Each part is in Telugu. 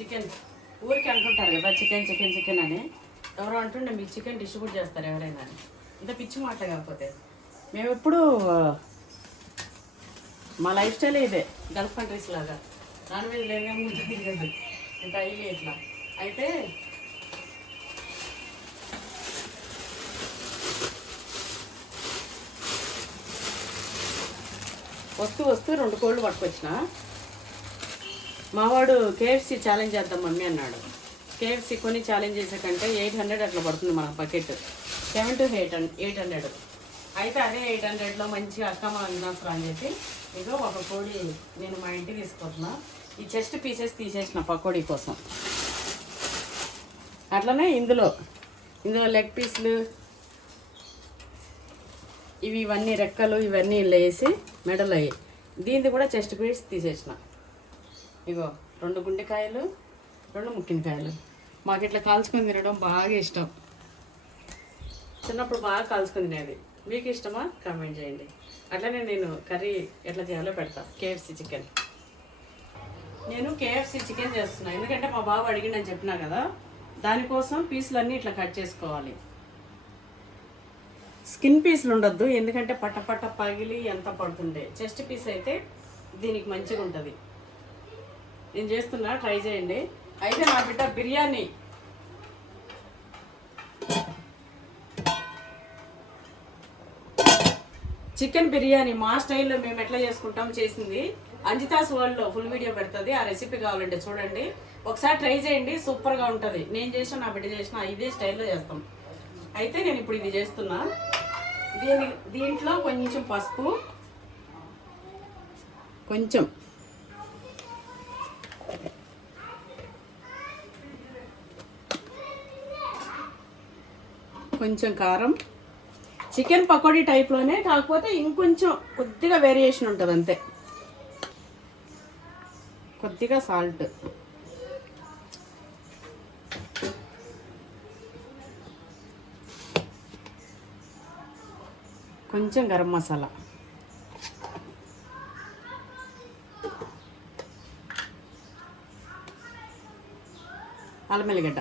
చికెన్. ఊరికి అంటుంటారు కదా చికెన్ చికెన్ చికెన్ అని. ఎవరో అంటుండే మీకు చికెన్ డిస్ట్రిబ్యూట్ చేస్తారు ఎవరైనా అని. ఇంత పిచ్చి మాట కాకపోతే. మేము ఎప్పుడు మా లైఫ్ స్టైల్ ఇదే. గల్ఫ్ కంట్రీస్ లాగా. నాన్ వెజ్ లేదా ముందు తిరగదు. అయ్యి ఇట్లా. అయితే వస్తూ వస్తూ రెండు కోళ్ళు పట్టుకొచ్చిన. మావాడు కేఎఫ్సి ఛాలెంజ్ చేద్దాం మమ్మీ అన్నాడు. కేఎఫ్సి కొని ఛాలెంజ్ చేసాకంటే ఎయిట్ హండ్రెడ్ అట్లా పడుతుంది మన bucket seven to eight eight hundred అయితే అదే ఎయిట్ హండ్రెడ్లో మంచి అక్కమ్మ మా అని చెప్పి ఇదో ఒక కోడి నేను మా ఇంటికి తీసుకొస్తున్నా. ఈ చెస్ట్ పీసెస్ తీసేసిన పకోడీ కోసం. అట్లనే ఇందులో ఇందులో లెగ్ పీస్లు ఇవి ఇవన్నీ రెక్కలు ఇవన్నీ లేసి వేసి మెడలు అయ్యి దీనిది కూడా చెస్ట్ పీస్ తీసేసిన. ఇగో రెండు గుండెకాయలు రెండు ముక్కినకాయలు. మాకు ఇట్లా కాల్చుకొని తినడం బాగా ఇష్టం. చిన్నప్పుడు బాగా కాల్చుకొని తినేది. మీకు ఇష్టమా? కామెంట్ చేయండి. అట్లనే నేను కర్రీ ఎట్లా చేయాలో పెడతా. KFC chicken. నేను కేఎఫ్సి చికెన్ చేస్తున్నా. ఎందుకంటే మా బాబు అడిగిండని చెప్పినా కదా దానికోసం పీసులన్నీ ఇట్లా కట్ చేసుకోవాలి. స్కిన్ పీసులు ఉండొద్దు ఎందుకంటే పట్ట పట్ట పగిలి ఎంత పడుతుండే. చెస్ట్ పీస్ అయితే దీనికి మంచిగా ఉంటుంది నేను చేస్తున్నా ట్రై చేయండి. అయితే నా బిడ్డ బిర్యానీ. చికెన్ బిర్యానీ మా స్టైల్లో మేము ఎట్లా చేసుకుంటాం చేసింది. అంజితాస్ వరల్డ్లో ఫుల్ వీడియో పెడుతుంది. ఆ రెసిపీ కావాలంటే చూడండి. ఒకసారి ట్రై చేయండి సూపర్గా ఉంటుంది. నేను చేసిన నా బిడ్డ చేసిన ఇదే స్టైల్లో చేస్తాం. అయితే నేను ఇప్పుడు ఇది చేస్తున్నా. దీని దీంట్లో కొంచెం పసుపు కొంచెం కొంచెం కారం. చికెన్ పకోడీ టైప్లోనే కాకపోతే ఇంకొంచెం కొద్దిగా వేరియేషన్ ఉంటుంది అంతే. కొద్దిగా సాల్ట్ కొంచెం గరం మసాలా. అల్లం ఎల్లిగడ్డ.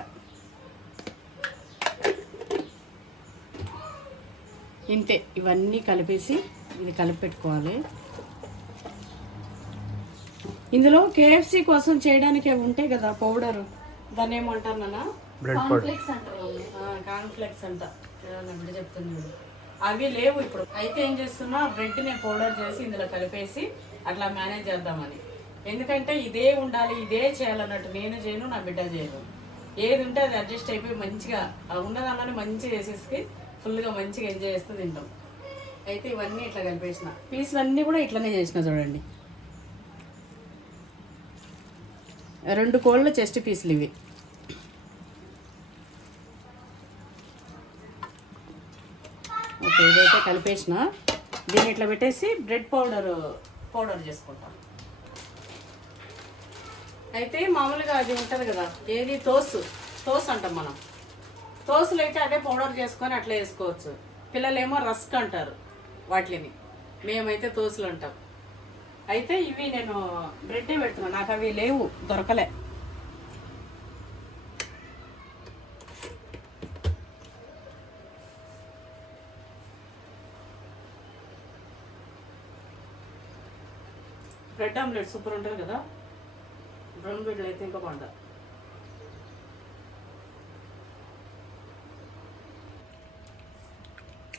ఇంతే ఇవన్నీ కలిపేసి ఇది కలిపి పెట్టుకోవాలి ఇందులో కేఎఫ్సి కోసం చేయడానికి అవి ఉంటాయి కదా పౌడర్. దాన్ని ఏమంటారు నాన్న? కాన్ఫ్లెక్స్ అంటారు కాన్ఫ్లెక్స్ అంట. చెప్తున్నాడు అవి లేవు ఇప్పుడు. అయితే ఏం చేస్తున్నా బ్రెడ్ని పౌడర్ చేసి ఇందులో కలిపేసి అట్లా మేనేజ్ చేద్దామని. ఎందుకంటే ఇదే ఉండాలి ఇదే చేయాలన్నట్టు నేను చేయను నా బిడ్డ చేయను ఏది ఉంటే అది అడ్జస్ట్ అయిపోయి మంచిగా ఉన్నదాన్ని మంచిగా చేసేసి ఫుల్గా మంచిగా ఎంజాయ్ చేస్తూ తింటాం. అయితే ఇవన్నీ ఇట్లా కలిపేసిన. పీసులు అన్నీ కూడా ఇట్లనే చేసిన చూడండి. రెండు కోళ్ళ చెస్ట్ పీసులు ఇవి. ఓకే ఇదైతే కలిపేసిన. దీన్ని ఇట్లా పెట్టేసి బ్రెడ్ పౌడర్ పౌడర్ చేసుకుంటాం. అయితే మామూలుగా అది ఉంటుంది కదా ఏది? తోసు. తోసు అంటాం మనం. తోసులు అయితే అదే పౌడర్ చేసుకొని అట్లా వేసుకోవచ్చు. పిల్లలేమో రస్క్ అంటారు వాటిని. మేమైతే తోసులు అంటాం అయితే ఇవి నేను బ్రెడ్ పెడుతున్నాను నాకు అవి లేవు దొరకలే. బ్రెడ్ ఆమ్లెట్ సూపర్ ఉంటుంది కదా? బ్రౌన్ బ్రెడ్లు అయితే ఇంకా బాగుంటుంది.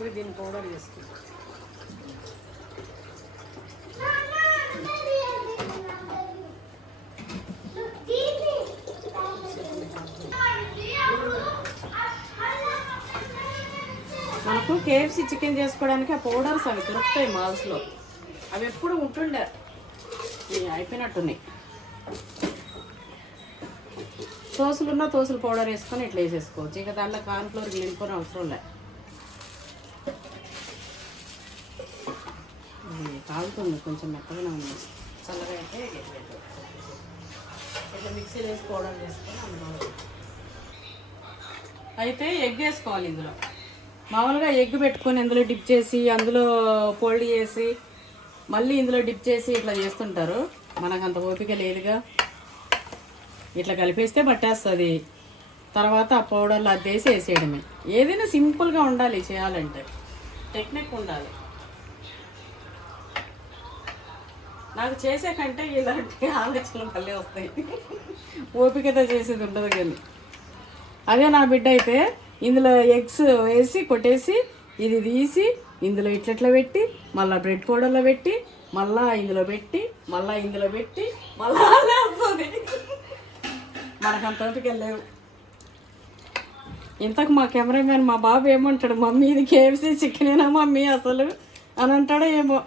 ఇప్పుడు దీన్ని పౌడర్ చేసుకుంటాం మనకు కేఎఫ్సి చికెన్ చేసుకోవడానికి ఆ పౌడర్స్ అవి దొరుకుతాయి మాల్స్లో. అవి ఎప్పుడు ఉంటుండే. అయిపోయినట్టున్నాయి. తోసులు ఉన్న తోసులు పౌడర్ వేసుకొని ఇట్లా వేసేసుకోవచ్చు. ఇంకా దాంట్లో కార్న్ఫ్లోర్ నింపుకొని అవసరం లేదు ఇది కొంచెం మెత్తగానే ఉంది చల్లగా అయితే ఇట్లా మిక్సీలో వేసుకోవడం పౌడర్ చేసుకొని అందులో అయితే ఎగ్ వేసుకోవాలి ఇందులో. మామూలుగా ఎగ్ పెట్టుకొని అందులో డిప్ చేసి అందులో పొడి చేసి మళ్ళీ ఇందులో డిప్ చేసి ఇట్లా చేస్తుంటారు. మనకు అంత ఓపిక లేదుగా. ఇట్లా కలిపేస్తే పట్టేస్తుంది. తర్వాత ఆ పౌడర్లో అది వేసి వేసేయడమే. ఏదైనా సింపుల్గా ఉండాలి చేయాలంటే. టెక్నిక్ ఉండాలి. నాకు చేసే కంటే ఇలాంటి ఆలోచనలు మళ్ళీ వస్తాయి. ఓపికతో చేసేది ఉండదు కానీ. అదే నా బిడ్డ అయితే ఇందులో ఎగ్స్ వేసి కొట్టేసి ఇది తీసి ఇందులో ఇట్లట్లా పెట్టి మళ్ళీ బ్రెడ్ పౌడర్లో పెట్టి మళ్ళా ఇందులో పెట్టి మళ్ళా ఇందులో పెట్టి మళ్ళా వస్తుంది. మనకంత లేవు. ఇంతకు మా కెమెరామ్యాన్ మా బాబు ఏమంటాడు? మమ్మీ ఇది కేఎఫ్సీ చికెనేనా మమ్మీ అసలు? అని అంటాడో ఏమో.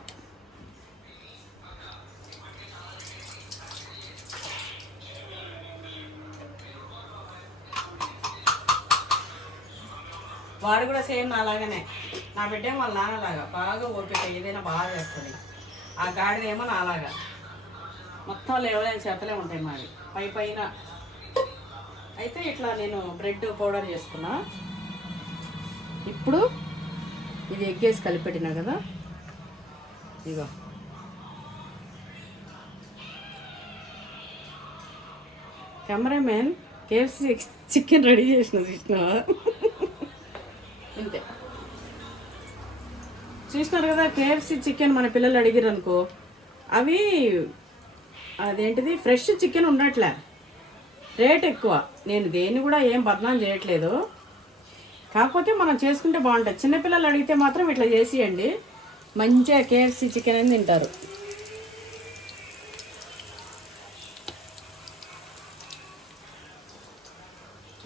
వాడు కూడా సేమ్ అలాగనే. నా బిడ్డ వాళ్ళ నాన్నలాగా బాగా ఓపిక ఏదైనా బాగా చేస్తుంది. ఆ గాడిదేమో నాలాగా మొత్తం లేవలేని చేతలే ఉంటాయి మావి. పై పైన. అయితే ఇట్లా నేను బ్రెడ్ పౌడర్ చేసుకున్నా. ఇప్పుడు ఇది ఎగ్గేసి కలిపెట్టినా కదా? ఇగో కెమెరామెన్ కేఎఫ్సీ చికెన్ రెడీ చేసిన చూసినావా? చూసినారు కదా కేఎఫ్సి చికెన్ మన పిల్లలు అడిగారు అనుకో అవి అదేంటిది ఫ్రెష్ చికెన్ ఉండట్లే రేట్ ఎక్కువ. నేను దేన్ని కూడా ఏం బదనాం చేయట్లేదు. కాకపోతే మనం చేసుకుంటే బాగుంటుంది. చిన్నపిల్లలు అడిగితే మాత్రం ఇట్లా చేసియండి. మంచిగా కేఎఫ్సి చికెన్ అని తింటారు.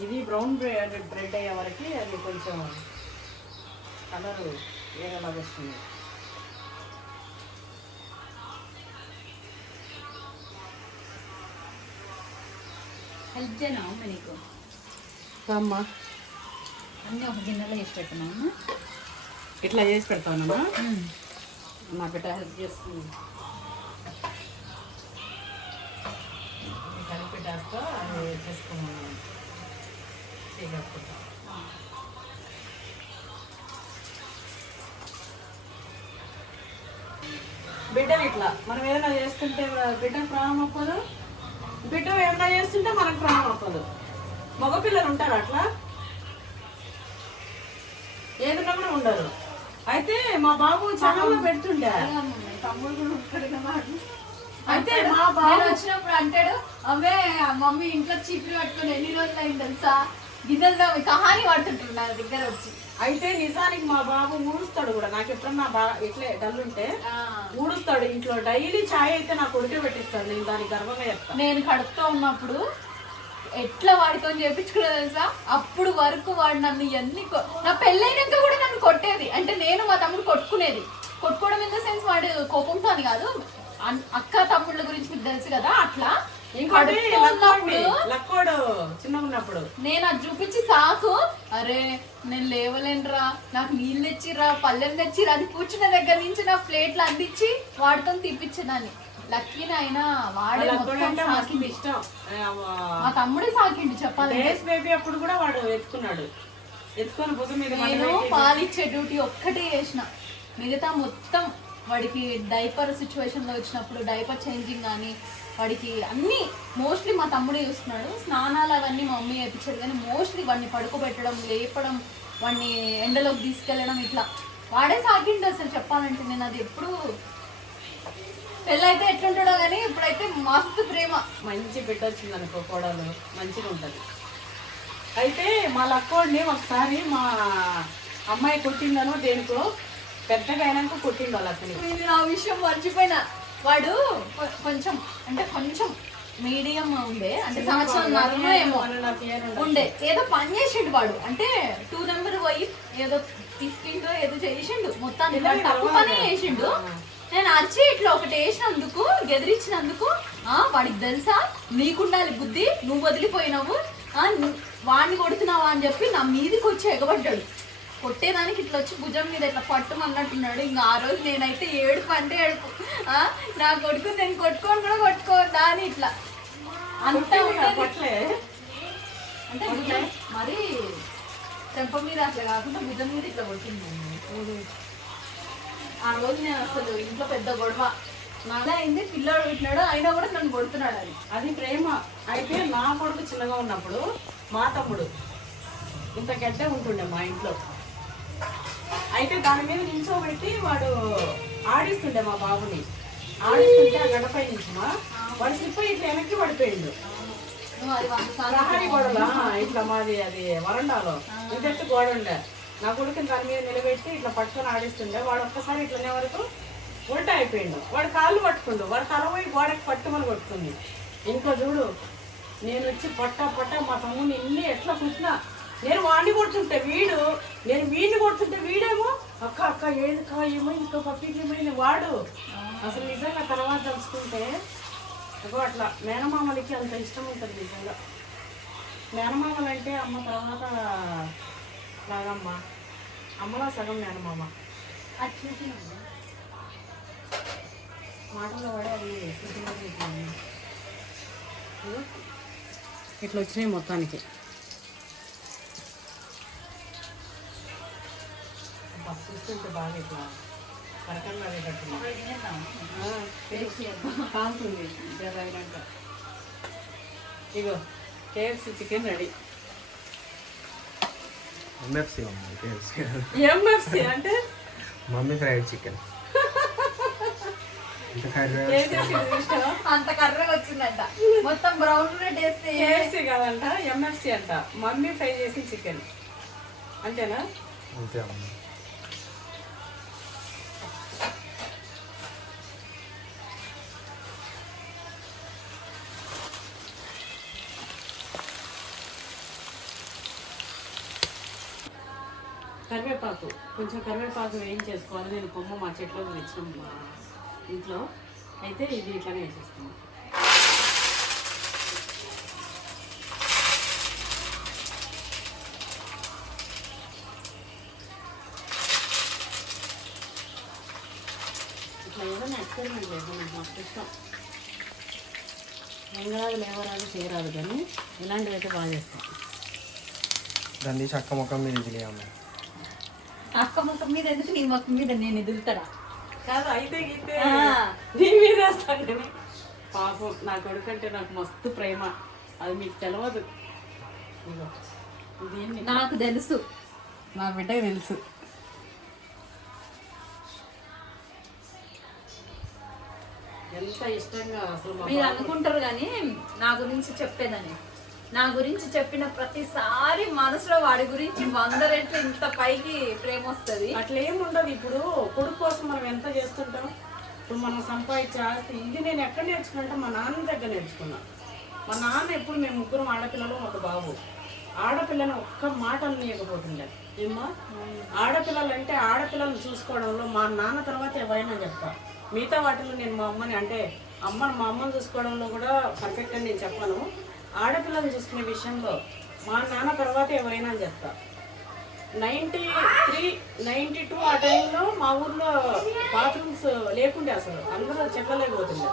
ఇది బ్రౌన్ బ్రెడ్ బ్రెడ్ అయ్యే వరకు అది కొంచెం కలరు హెల్ప్ చేయనా అమ్మ నీకు? అమ్మా. అన్నీ ఒక గిన్నెలో వేసి ఇట్లా చేసి పెడతానమ్మా. మా బిడ్డ హెల్ప్ చేస్తుంది. కలిపి పెట్టేస్తా అది చేసుకున్నాను. బిడ్డలు ఇట్లా. మనం ఏదైనా చేస్తుంటే బిడ్డకు ప్రాణం అవ్వదు బిడ్డ ఏదైనా చేస్తుంటే మనకు ప్రాణం అవ్వదు మగపిల్లలు ఉంటారు అట్లా? ఏదైనా కూడా ఉండరు. అయితే మా బాబు చాలా పెడుతుండే. తమ్ముడు కూడా ఉంటాడు కదా అయితే మా బాబు వచ్చినప్పుడు అంటాడు అవే మమ్మీ ఇంట్లో చీపులు పట్టుకొని ఎన్ని రోజులు అయింది తెలుసా? గిన్నెలు తవ్వి కహాని పడుతుంటాడు నా దగ్గర వచ్చి. అయితే నిజానికి మా బాబు ఊడుస్తాడు కూడా. నాకు ఎప్పుడన్నా బా ఇట్లే డల్లుంటే ఊడుస్తాడు. ఇంట్లో డైలీ ఛాయ్ అయితే నాకు కొడుకే పెట్టిస్తాడు. నేను దానికి గర్వంగా చెప్తాను నేను కడుపుతో ఉన్నప్పుడు ఎట్లా వాడితో చేపించుకున్నా తెలుసా? అప్పుడు వరకు వాడు నన్ను ఎన్ని నా పెళ్ళైనాక కూడా నన్ను కొట్టేది. అంటే నేను మా తమ్ముడు కొట్టుకునేది. కొట్టుకోవడం ఇన్ ద సెన్స్ వాడు కోపంతో అని కాదు అక్క తమ్ముళ్ళ గురించి మీకు తెలుసు కదా అట్లా. ఇంకోటి లక్కోడు. చిన్నగా ఉన్నప్పుడు. నేను అది చూపించి సాకు. అరే నేను లేవలేనురా. నాకు నీళ్ళు తెచ్చిర్రా పల్లెలు తెచ్చిర్రా అని కూర్చున్న దగ్గర నుంచి నా ప్లేట్లు అందించి వాడితో తీపిచ్చేదాన్ని లక్కీ అయినా వాడే మొత్తం ఇష్టం. మా తమ్ముడే సాకిండు చెప్పాలి బేబీ అప్పుడు కూడా వాడు ఎత్తుకున్నాడు. ఎత్తుకొని భుజం మీద నేను పాలిచ్చే డ్యూటీ ఒక్కటే చేసిన. మిగతా మొత్తం వాడికి డైపర్ సిచ్యువేషన్లో వచ్చినప్పుడు డైపర్ చేంజింగ్ కానీ వాడికి అన్నీ మోస్ట్లీ మా తమ్ముడే చూస్తున్నాడు. స్నానాలు అవన్నీ మా మమ్మీ చేయించాడు కానీ మోస్ట్లీ వాడిని పడుకోబెట్టడం లేపడం వాడిని ఎండలోకి తీసుకెళ్ళడం ఇట్లా. వాడే సాగిండు అసలు చెప్పాలంటే. నేను అది ఎప్పుడు పెళ్ళైతే ఎట్లుంటాడో కానీ ఇప్పుడైతే మస్తు ప్రేమ. మంచి బిడ్డ వచ్చింది అనుకో కోడలు. మంచిగా ఉంటుంది. అయితే మా లక్కోడిని ఒకసారి మా అమ్మాయి కొట్టిందనో దేనికో పెద్దగా అయినాక కొట్టిండు వాళ్ళ నేను ఆ విషయం మర్చిపోయినా. వాడు కొంచెం అంటే కొంచెం మీడియం ఉండే అంటే సంవత్సరం నరమో ఏమో ఉండే. ఏదో పని చేసిండు వాడు. అంటే టూ నెంబర్ పోయి ఏదో తీసుకుంటూ ఏదో చేసిండు. మొత్తాన్ని తప్పు పని చేసిండు. నేను అరిచి ఇట్లా ఒకటి వేసినందుకు గెదిరించినందుకు ఆ వాడికి తెలుసా? నీకుండాలి బుద్ధి నువ్వు వదిలిపోయినావు వాడిని కొడుతున్నావా అని చెప్పి నా మీదకి వచ్చి ఎగబడ్డాడు. కొట్టేదానికి ఇట్లా వచ్చి భుజం మీద ఇట్లా పట్టుమన్నట్టున్నాడు. ఇంకా ఆ రోజు నేనైతే ఏడుపు అంటే ఏడుపు. నా కొడుకు నేను కొట్టుకొని కూడా కొట్టుకోవద్దా అని ఇట్లా. అంత అంటే మరి చెంప మీద అట్లా కాకుండా భుజం మీద ఇట్లా కొట్టింది. ఆ రోజు నేను అసలు ఇంట్లో పెద్ద గొడవ. నాలా అయింది పిల్లాడు పెట్టినాడు అయినా కూడా నన్ను కొడుతున్నాడు అది. అది ప్రేమ. అయితే నా కొడుకు చిన్నగా ఉన్నప్పుడు మా తమ్ముడు ఇంత గడ్డ ఉంటుండే మా ఇంట్లో. అయితే దాని మీద నిల్చోబెట్టి వాడు ఆడిస్తుండే మా బాబుని. ఆడిస్తుంటే ఆ గడపై నుంచి మా వాడు స్లిప్ అయ్యి ఇట్లా వెనక్కి పడిపోయిండు. నువ్వు గోడలా? ఇట్లా మాది అది వరండాలో. ఇంతెత్తు గోడ ఉండే. నా కొడుకుని దాని మీద నిలబెట్టి ఇట్లా పట్టుకొని ఆడిస్తుండే. వాడు ఒక్కసారి ఇట్లనే వరకు ఉల్టా అయిపోయిండు. వాడు కాళ్ళు పట్టుకుండు. వాడు తల పోయి గోడకి పట్టుమని కొట్టుకుంది. ఇంకో చూడు నేను వచ్చి పట్ట పట్ట మా తమ్ముని ఇల్లు ఎట్లా కుట్టినా నేను వాడిని కొడుతుంటే వీడు నేను వీడిని కొడుతుంటే వీడేమో అక్క అక్క ఏది కా ఏమో ఇంకా పప్పికి వాడు. అసలు నిజంగా తర్వాత తెలుసుకుంటే అగో అట్లా మేనమామలకి అంత ఇష్టం ఉంటుంది నిజంగా. మేనమామలు అంటే అమ్మ తర్వాత లాగమ్మ. అమ్మలా సగం మేనమామ. మాటలు మాటల్లో పడే అది ఇట్లా వచ్చినాయి మొత్తానికి. అబ్బా, చూస్తుంటే బాగా ఇట్లా కరకంగా. కాలుతుంది జర అయినాక ఇగో KFC chicken ready MFC KFC MFC అంటే? Mummy fried chicken. అంత కర్రగా వచ్చిందంట. మొత్తం బ్రౌన్ రెడ్ వేస్తే కేఎఫ్సి కాదంట ఎంఎఫ్సి అంట. మమ్మీ ఫ్రై చేసిన చికెన్. అంతేనా? అంతే అమ్మ. కరివేపాకు. కొంచెం కరివేపాకు వేయించేసుకోవాలి. నేను కొమ్మ మా చెట్లో తెచ్చాం మా ఇంట్లో. అయితే ఇది ఇట్లానే వేసేస్తాను ఇట్లా కూడా ఎక్స్పెరిమెంట్ చేద్దాం నాకు మస్తు ఇష్టం. ఎంగరాదు లేవరాదు చేయరాదు కానీ ఇలాంటివి అయితే బాగా చేస్తాం. దాన్ని చక్క ముఖం మీద ఇది అక్క ముఖం మీద ఎందుకు నీ ముఖం మీద నేను ఎదుగుతాడా కాదు అయితే గీతే. దీని మీద వేస్తాను నేను పాపం నా కొడుకు అంటే నాకు మస్తు ప్రేమ. అది మీకు తెలియదు నాకు తెలుసు. నా బిడ్డకి తెలుసు. ఎంత ఇష్టంగా అసలు మీరు అనుకుంటారు కానీ నా గురించి చెప్పేదని నా గురించి చెప్పిన ప్రతిసారి మనసులో వాడి గురించి వంద రెట్లు ఇంత పైకి ప్రేమ వస్తుంది. అట్లా ఉండదు. ఇప్పుడు కొడుకు కోసం మనం ఎంత చేస్తుంటాం? ఇప్పుడు మనం సంపాదించే ఆస్తి ఇది నేను ఎక్కడ నేర్చుకున్నా మా నాన్న దగ్గర నేర్చుకున్నా. మా నాన్న ఎప్పుడు మేము ముగ్గురం ఆడపిల్లలు ఒక బాబు. ఆడపిల్లని ఒక్క మాట అనలేకపోతుండే ఏమ్మా? ఆడపిల్లలు అంటే ఆడపిల్లలను చూసుకోవడంలో మా నాన్న తర్వాత ఎవరైనా చెప్తా. మిగతా వాటిలో నేను మా అమ్మని అంటే అమ్మను మా అమ్మని చూసుకోవడంలో కూడా పర్ఫెక్ట్ అని నేను చెప్పను. ఆడపిల్లలు చూసుకునే విషయంలో మా నాన్న తర్వాత ఎవరైనా అని చెప్తా. నైంటీ త్రీ నైంటీ టూ ఆ టైంలో మా ఊర్లో బాత్రూమ్స్ లేకుండే అసలు. అందరూ చెప్పలేకపోతుండే.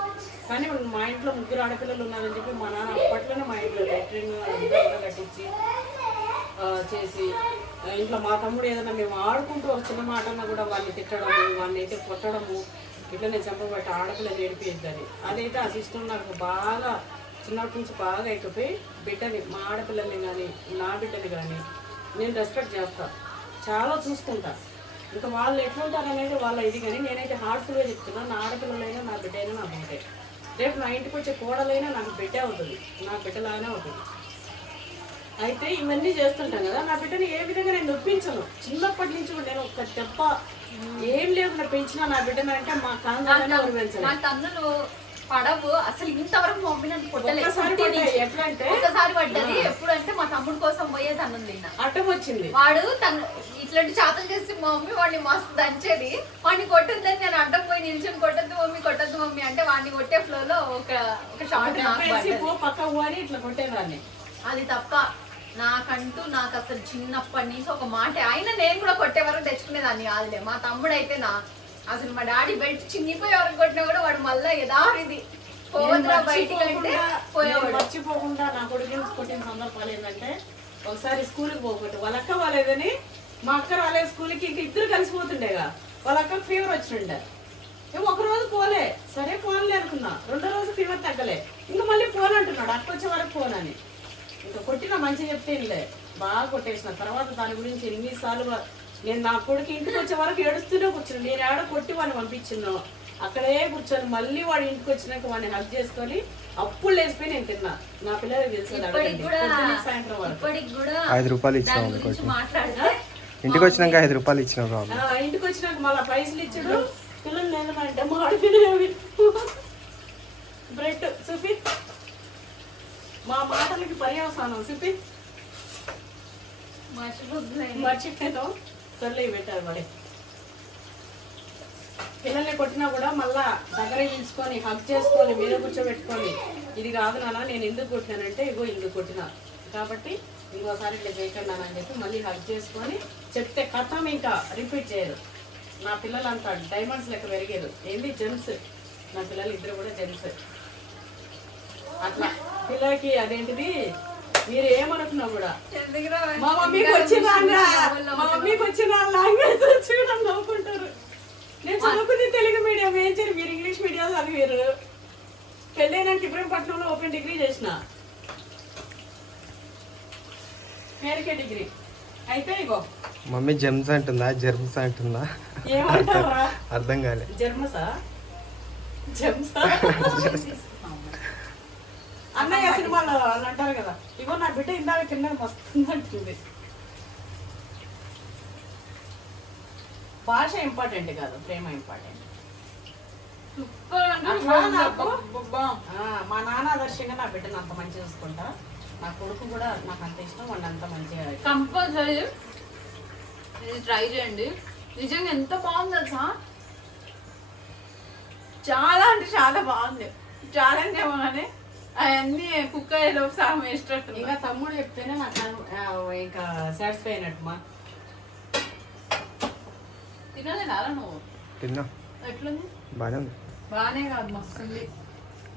కానీ మా ఇంట్లో ముగ్గురు ఆడపిల్లలు ఉన్నారని చెప్పి మా నాన్న అప్పట్లోనే మా ఇంట్లో లెట్రిన్ అంతా కట్టించి చేసి ఇంట్లో మా తమ్ముడు ఏదైనా మేము ఆడుకుంటూ ఒక చిన్న మాట కూడా వాళ్ళని తిట్టడము వాళ్ళని అయితే కొట్టడము ఇట్లనే చంపబట్టి ఆడపిల్ల నేర్పించదని అదైతే ఆ సిస్టమ్ నాకు బాగా చిన్నప్పటి నుంచి బాగా ఎక్కిపోయి బిడ్డని మా ఆడపిల్లల్ని కానీ నా బిడ్డని కానీ నేను రెస్పెక్ట్ చేస్తా. చాలా చూసుకుంటా. ఇంకా వాళ్ళు ఎట్లుంటారు అనేది వాళ్ళ ఇది కానీ నేనైతే హార్ట్ఫుల్గా చెప్తున్నా. నా ఆడపిల్లలైనా నా బిడ్డ అయినా నాకు ఒకటే రేపు నా ఇంటికి వచ్చే కోడలైనా నాకు బిడ్డే అవుతుంది. నా బిడ్డలాగానే అవుతుంది. అయితే ఇవన్నీ చేస్తుంటాం కదా నా బిడ్డని ఏ విధంగా నేను నొప్పించను? చిన్నప్పటి నుంచి కూడా నేను ఒక దెబ్బ ఏం లేకుండా పెంచినా నా బిడ్డని అంటే మా తన్నులు పడవు. అసలు ఇంతవరకు కొట్టలేదు పడ్డాయి. ఎట్లా అంటే ఒకసారి పడ్డది. ఎప్పుడంటే మా తమ్ముడు కోసం పోయే తిన్నా. అడ్డం వచ్చింది. వాడు తను ఇట్లా ఇట్లాంటి చాతలు చేసి మా మమ్మీ వాడిని మస్తు దంచేది. వాడిని కొట్టొద్దని నేను అడ్డం పోయి నిల్చొని కొట్టద్దు మమ్మీ కొట్టద్దు మమ్మీ అంటే వాడిని కొట్టే ఫ్లో లో ఒక ఒక షార్ట్ పక్క ఇట్లా కొట్టేదాన్ని అది తప్ప నాకంటూ నాకు అసలు చిన్నప్పటి నుంచి ఒక మాట అయినా నేను కూడా కొట్టే వరకు తెచ్చుకునేదాన్ని కాదులే. మా తమ్ముడు అయితే నా అసలు మా డాడీ బెల్ట్ చిన్నిపోయే వరకు కొట్టినా కూడా వాడు మళ్ళీ యథావిధి పోవద్దురా బయటికి అంటే మర్చిపోకుండా- నేను పోయేవాడు మర్చిపోకుండా నా కొడుకు కొట్టిన సందర్భాలు ఏంటంటే ఒకసారి స్కూల్కి పోగొట్టు వాళ్ళ అక్క వాళ్ళేదని మా అక్క రాలేదు స్కూల్కి ఇంక ఇద్దరు కలిసిపోతుండేగా. వాళ్ళ అక్కకు ఫీవర్ వచ్చిండే. ఒక రోజు పోలే. సరే పోన్లే అనుకున్నా. రెండో రోజు ఫీవర్ తగ్గలే. ఇంకా మళ్ళీ ఫోన్ అంటున్నాడు. అక్క వచ్చే వరకు ఫోన్ అని ఇంకా కొట్టిన మంచిగా చెప్తే బాగా కొట్టేసిన. తర్వాత దాని గురించి ఎన్నిసార్లు నేను నా కొడుకు ఇంటికి వచ్చే వరకు ఏడుస్తూనే కూర్చున్నాను నేను ఆడ కొట్టి వాడిని పంపించిన్నాను అక్కడే కూర్చొని మళ్ళీ వాడి ఇంటికి వచ్చినాక వాడిని హక్ చేసుకొని అప్పుడు లేచిపోయి నేను తిన్నా. నా పిల్లలకి తెలుసు సాయంత్రం వరకు. ఐదు రూపాయలు ఇచ్చినాం ఇంటికి వచ్చినాక ఐదు రూపాయలు ఇచ్చిన ఇంటికి వచ్చినాక మళ్ళీ పైసలు ఇచ్చాడు. పిల్లలు నేనమంటే మాడిపోయినవి బ్రెడ్. మా మాటలకి పర్యవసానం. మర్చిపోతున్నాయి. మర్చిపోయాను కుక్కర్లో పెట్టారు మరి. పిల్లల్ని కొట్టినా కూడా మళ్ళా దగ్గర తీసుకొని హక్ చేసుకొని మీద కూర్చోబెట్టుకొని ఇది కాదు నాన్న నేను ఎందుకు కొట్టినానంటే ఇగో ఎందుకు కొట్టినా. కాబట్టి ఇంకోసారి ఇట్లా చేయకండి అని చెప్పి మళ్ళీ హక్ చేసుకొని చెప్తే కథం ఇంకా రిపీట్ చేయరు నా పిల్లలు అంతా డైమండ్స్ లెక్క పెరిగారు. ఏంటి జెమ్స్ నా పిల్లలు ఇద్దరు కూడా జెమ్స్ అట్లా పిల్లలకి అదేంటిది? మీరు ఏమనుకున్నా కూడా. ఎందుకురా? మా మమ్మీకి వచ్చిన మా మమ్మీకి వచ్చిన లాంగ్వేజ్ వచ్చి నవ్వుకుంటారు. నేను చదువుకుంది తెలుగు మీడియం ఏం చేయాలి మీరు ఇంగ్లీష్ మీడియం చదివారు. పెళ్ళైనాక ఇబ్రహీంపట్నంలో ఓపెన్ డిగ్రీ చేసిన. పేరుకే డిగ్రీ. అయితే ఇగో. మమ్మీ జెమ్స్ అంటుందా? జెర్మ్స్ అంటుందా? ఏమంటారా అర్థం కాలే. జర్మసా జెమ్సా అన్నయ్య సినిమాలో వాళ్ళు అంటారు కదా ఇగో నా బిడ్డ ఇందాక కింద మస్తుందంటుంది భాష ఇంపార్టెంట్ కాదు ప్రేమ ఇంపార్టెంట్ మా నాన్న ఆదర్శంగా నా బిడ్డను అంత మంచిగా చూసుకుంటా. నా కొడుకు కూడా నాకు అంత ఇష్టం వాడిని అంత మంచిగా కంపల్సరీ. ఇది ట్రై చేయండి. నిజంగా ఎంత బాగుంది తెలుసా? చాలా అంటే చాలా బాగుంది. ఛాలెంజ్ ఏమో కానీ అవన్నీ కుక్ అయ్యేలోపు సగం వేసేటట్టు ఇంకా తమ్ముడు చెప్తేనే నాకు ఇంకా సాటిస్ఫై అయినట్టు మా తినలేదా నువ్వు? తిన్నా. ఎట్లుంది? బాగానే ఉంది. బాగానే కాదు మస్తుంది